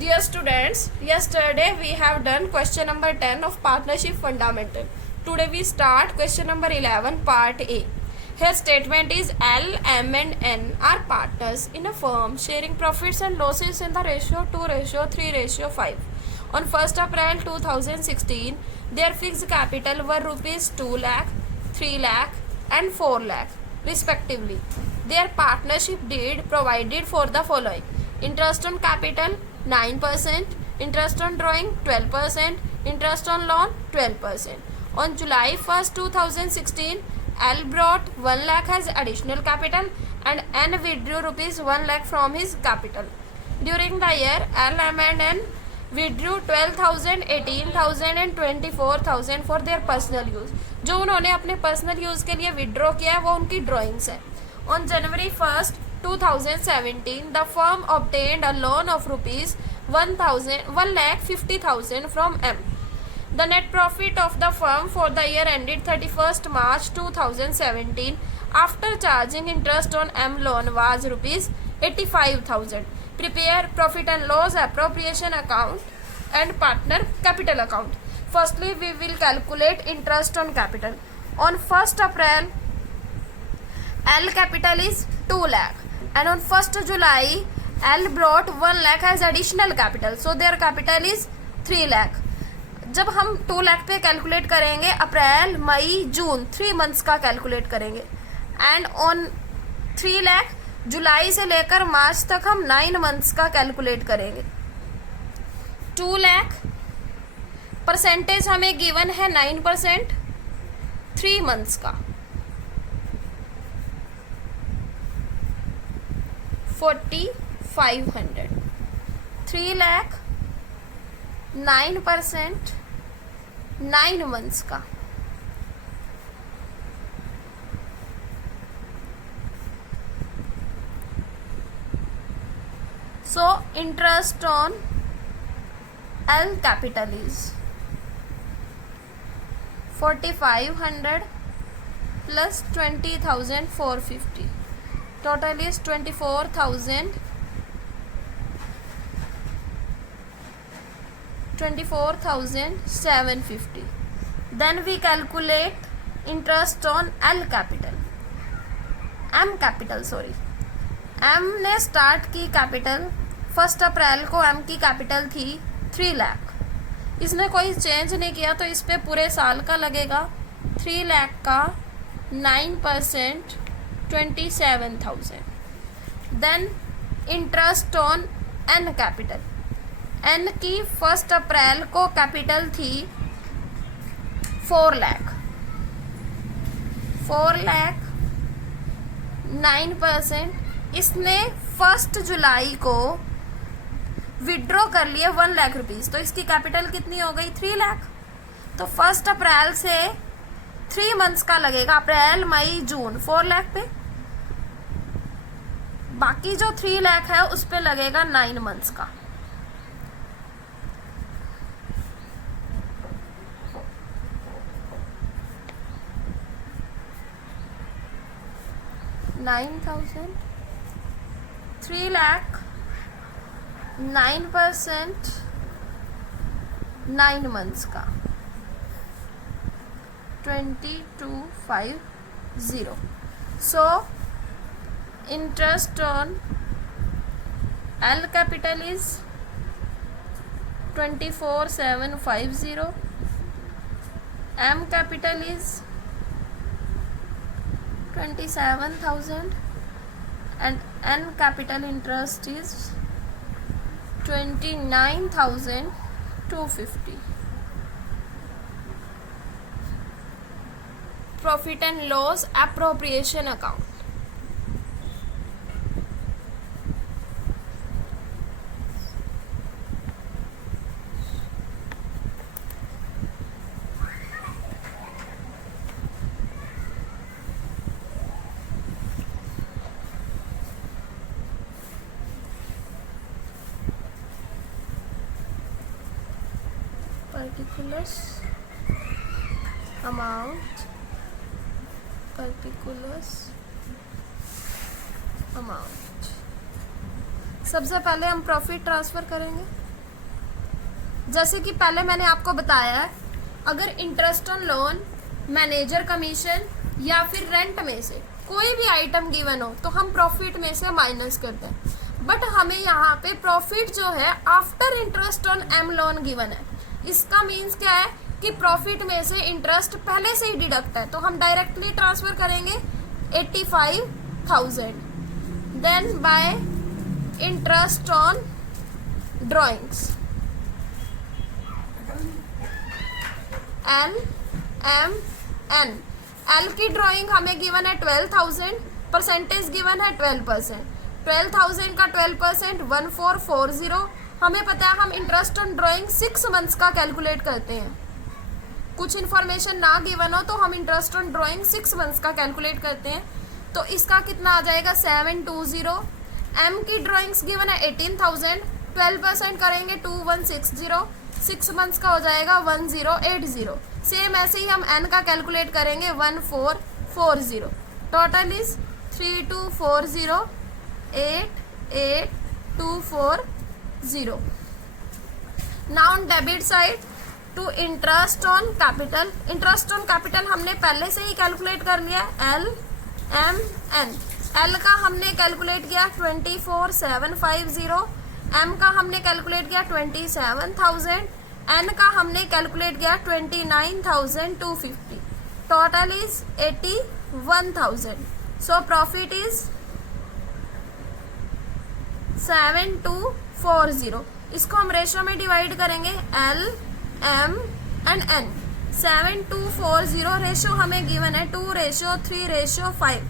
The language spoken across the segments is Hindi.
Dear students, yesterday we have done question number 10 of partnership fundamental. Today we start question number 11 part A. Here statement is L, M and N are partners in a firm sharing profits and losses in the ratio 2:3:5. On 1st April 2016, their fixed capital were rupees 2 lakh, 3 lakh and 4 lakh respectively. Their partnership deed provided for the following: interest on capital 9%, interest on drawing 12%, interest on loan 12%. On July 1st, 2016, L brought 1 lakh as additional capital and N withdrew rupees 1 lakh from his capital. During the year, L, M and N withdrew 12,000, 18,000 and 24,000 for their personal use. जो उन्होंने अपने पर्सनल यूज के लिए विड्रॉ किया है वो उनकी ड्रॉइंग्स है. On January 1st, 2017, the firm obtained a loan of rupees 1,50,000 from M. The net profit of the firm for the year ended 31st March 2017 after charging interest on M loan was rupees 85,000. Prepare profit and loss appropriation account and partner capital account. Firstly, we will calculate interest on capital. On 1st April, L capital is 2 lakh and on 1st July, L brought 1 lakh as additional capital. So their capital is 3 lakh. जब हम 2 लाख पे कैलकुलेट करेंगे अप्रैल मई जून 3 मंथ्स का कैलकुलेट करेंगे एंड ऑन 3 लाख जुलाई से लेकर मार्च तक हम 9 मंथ्स का कैलकुलेट करेंगे. 2 लाख परसेंटेज हमें गिवन है 9%, 3 मंथ्स का 4,500. 3 लाख 9%, 9 मंथ्स का so interest on L capital is 4,500 plus 20,450. Total is 24,750. Then we calculate interest on L capital. M ने स्टार्ट की कैपिटल 1 अप्रैल को M की कैपिटल थी 3 लाख. इसने कोई चेंज नहीं किया तो इस पे पूरे साल का लगेगा 3 लाख का 9% 27,000. Then interest on N capital. N की 1 अप्रैल को कैपिटल थी 4 लाख 9%. इसने 1 जुलाई को विड्रॉ कर लिए 1 लाख रुपीज तो इसकी कैपिटल कितनी हो गई 3 लाख. तो 1 अप्रैल से 3 मंथ्स का लगेगा अप्रैल मई जून 4 लाख पे. बाकी जो 3 लाख है उस पे लगेगा 9 मंथ्स का. $9,000, 3 lakh, 9%, 9 months का 2250. So interest on L capital is 24,750. M capital is 27,000 and N capital interest is 29,250. Profit and loss appropriation account. Particulars amount. सबसे पहले हम प्रॉफिट ट्रांसफर करेंगे. जैसे कि पहले मैंने आपको बताया है, अगर interest on loan, manager commission या फिर रेंट में से कोई भी आइटम गिवन हो तो हम प्रॉफिट में से माइनस करते हैं। बट हमें यहाँ पे प्रॉफिट जो है after interest on M loan given है। इसका मीन्स क्या है कि प्रॉफिट में से इंटरेस्ट पहले से ही डिडक्ट है, तो हम डायरेक्टली ट्रांसफर करेंगे 85,000। Then by interest on drawings L M N. L की ड्राइंग हमें गिवन है 12,000, परसेंटेज गिवन है 12%। 12,000 का 12% 1440। हमें पता है हम इंटरेस्ट ऑन ड्राइंग 6 मंथ्स का कैलकुलेट करते हैं। कुछ इन्फॉर्मेशन ना गिवन हो तो हम इंटरेस्ट ऑन ड्राइंग 6 मंथ्स का कैलकुलेट करते हैं। तो इसका कितना आ जाएगा 720। एम की ड्राइंग्स गिवन है 18,000, 12% करेंगे 2160, 6 मंथ्स का हो जाएगा 1080। सेम ऐसे ही हम एन का कैलकुलेट करेंगे 1440। Total is 3240,88240। Now on debit side to interest on capital. Interest on capital हमने पहले से ही कैलकुलेट कर लिया, एल एम एन। एल का हमने कैलकुलेट किया 24,750। एम का हमने कैलकुलेट किया 27,000। एन का हमने कैलकुलेट किया 29,250। Total is 81,000। So profit is 7240। इसको हम रेशो में डिवाइड करेंगे, L M and N. 7240 ratio हमें गिवन है 2:3:5।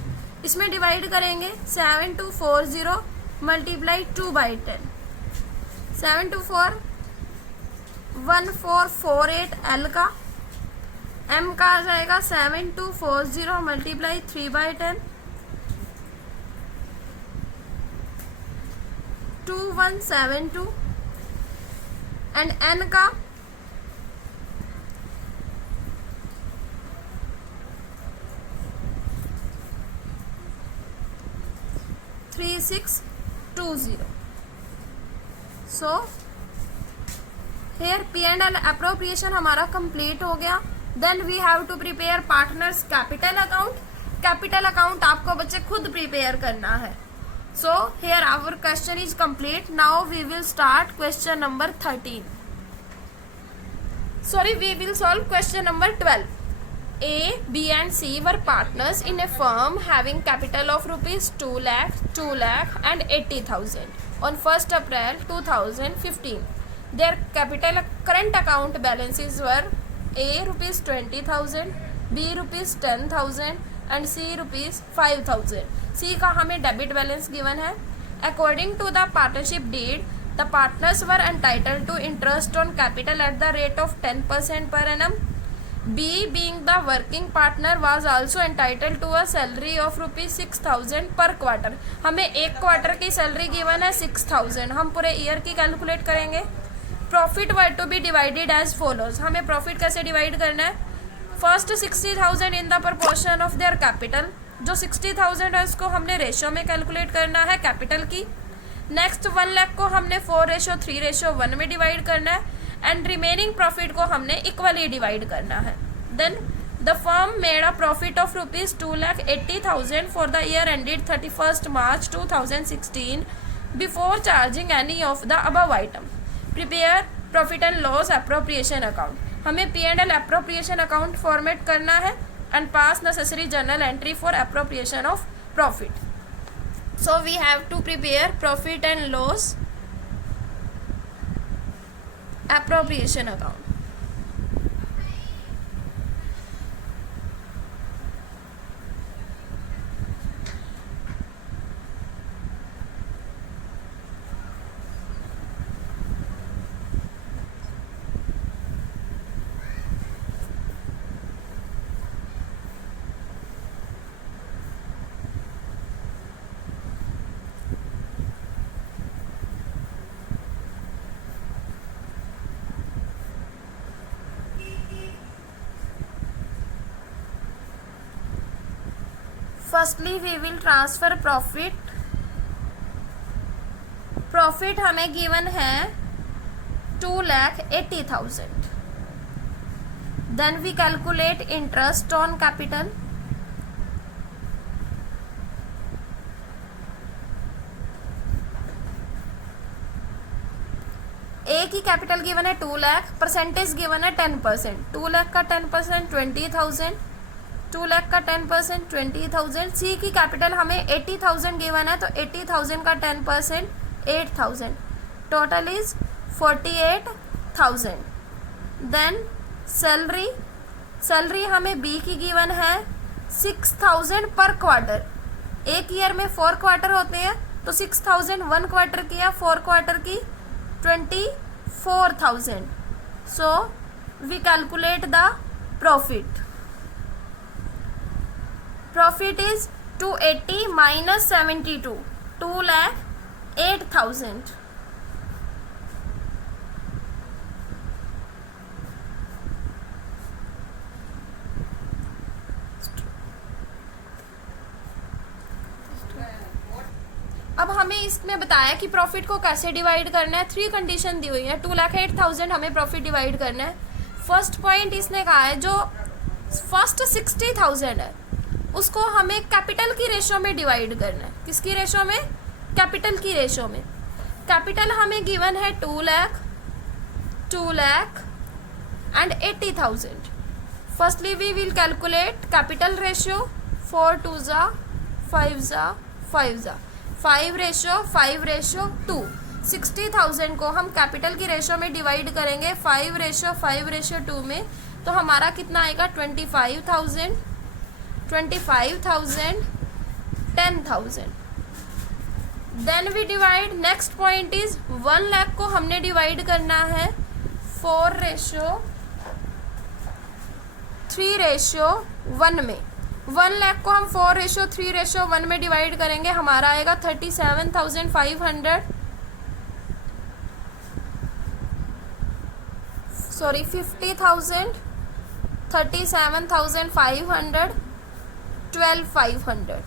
इसमें डिवाइड करेंगे 7240 मल्टीप्लाई 2/10। 724 1448 एल का। एम का आ जाएगा 7240 मल्टीप्लाई 3/10 2172। एंड एन का 3620। So here P and L appropriation हमारा कंप्लीट हो गया। Then we have to prepare partners capital account. Capital account आपको बच्चे खुद प्रिपेयर करना है। So here our question is complete. Now we will start question number 13। Sorry, we will solve question number 12. A, B and C were partners in a firm having capital of rupees 2 lakh, 2 lakh and 80,000 on 1st April 2015. Their capital current account balances were A rupees 20,000, B rupees 10,000 and C rupees 5,000. C का हमें डेबिट बैलेंस गिवन है। According to the partnership deed, the partners were entitled to interest on capital at the rate of 10% per annum. B, being the working partner, was also entitled to a salary of rupees 6,000 per quarter. हमें एक क्वार्टर की सैलरी गिवन है 6,000। हम पूरे ईयर की कैलकुलेट करेंगे। Profit were to be divided as follows. हमें प्रॉफिट कैसे डिवाइड करना है? First 60,000 in the proportion of their capital. जो 60,000 है उसको हमने रेशो में कैलकुलेट करना है कैपिटल की। नेक्स्ट 1 लाख को हमने 4:3:1 में डिवाइड करना है एंड रिमेनिंग प्रॉफिट को हमने इक्वली डिवाइड करना है। Then the firm made a profit of rupees 2,80,000 for the year ended 31st March 2016 before charging any of the above item. Prepare profit and loss appropriation account. हमें P and L appropriation account format करना है and pass necessary journal entry for appropriation of profit. So we have to prepare profit and loss appropriation account. Firstly we will transfer profit. Profit हमें गिवन है 2,80,000. Then we calculate interest on capital. ए की कैपिटल गिवन है 2 लाख, परसेंटेज गिवन है 10%. 2 लाख का 10% 20,000, 2 लाख का 10% 20,000. सी की कैपिटल हमें 80,000 गिवन है, तो 80,000 का 10% 8,000. Total is 48,000. देन सैलरी हमें बी की गिवन है 6,000 पर क्वार्टर. एक ईयर में 4 क्वार्टर होते हैं, तो 6,000 1 क्वार्टर किया, 4 क्वार्टर की 24,000. So we calculate the profit. Profit is 280 minus 72, 2,08,000. अब हमें इसमें बताया कि प्रॉफिट को कैसे डिवाइड करना है. 3 कंडीशन दी हुई है. 2,08,000 हमें प्रॉफिट डिवाइड करना है. फर्स्ट पॉइंट इसने कहा है जो फर्स्ट 60,000 है उसको हमें कैपिटल की रेशो में डिवाइड करना है. किसकी रेशो में? कैपिटल की रेशो में. कैपिटल हमें गिवन है 2 lakh, 2 lakh and 80,000. Firstly we will calculate capital ratio. 4 2 जा 5 जा 5 जा 5:2. 60,000 को हम कैपिटल की रेशो में डिवाइड करेंगे 5:2 में, तो हमारा कितना आएगा 25,000, 10,000. Then we divide. Next point is 1 lakh को हमने डिवाइड करना है 4:3:1 में. 1 लाख को हम 4:3:1 में डिवाइड करेंगे, हमारा आएगा 37,500, सॉरी 50,000, 37,500, 12,500.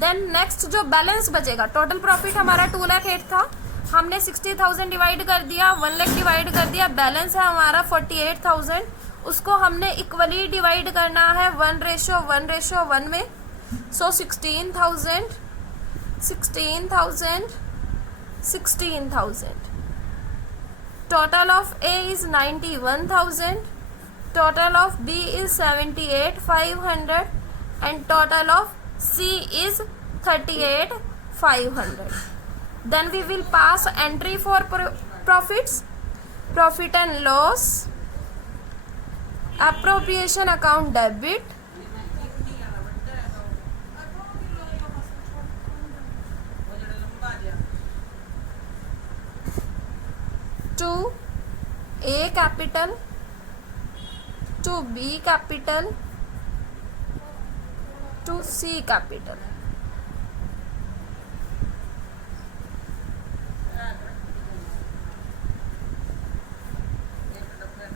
देन नेक्स्ट जो बैलेंस बचेगा, टोटल प्रॉफिट हमारा 2,08,000 था, हमने 60,000 डिवाइड कर दिया, 1 लाख डिवाइड कर दिया, बैलेंस है हमारा 48,000. उसको हमने इक्वली डिवाइड करना है 1:1:1 में. So 16,000, 16,000, 16,000. Total of A is 91,000, total of B is 78,500 and total of C is 38,500. Then we will pass entry for profits. Profit and loss, appropriation account debit, to A capital, to B capital, to C capital.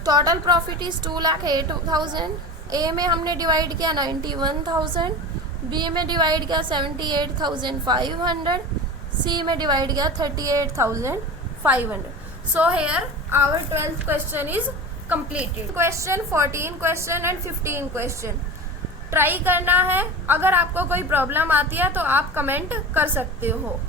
Total profit is 2,08,000. ए में हमने डिवाइड किया 91,000, बी में डिवाइड किया 78,500, सी में डिवाइड किया 38,500. So here our 12th question is completed. Question 14 question and 15 question try करना है. अगर आपको कोई प्रॉब्लम आती है तो आप कमेंट कर सकते हो.